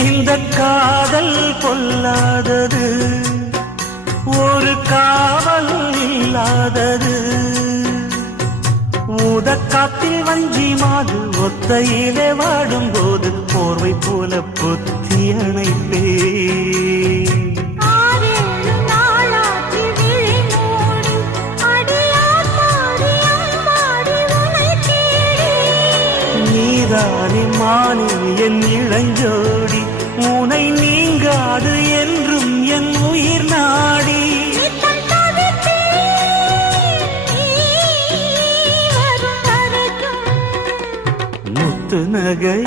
இந்த காதல் பொல்லாதது, ஒரு காவல் இல்லாதது. ஊதக்காத்தில் வஞ்சி மாது ஒத்தையிலே வாடும் போது போர்வை போல பொத்தி அணைப்பே. நீதானே மானே என் இளஞ்சோடி, உனை நீங்காது என்றும் என் உயிர் நாடி. முத்து நகை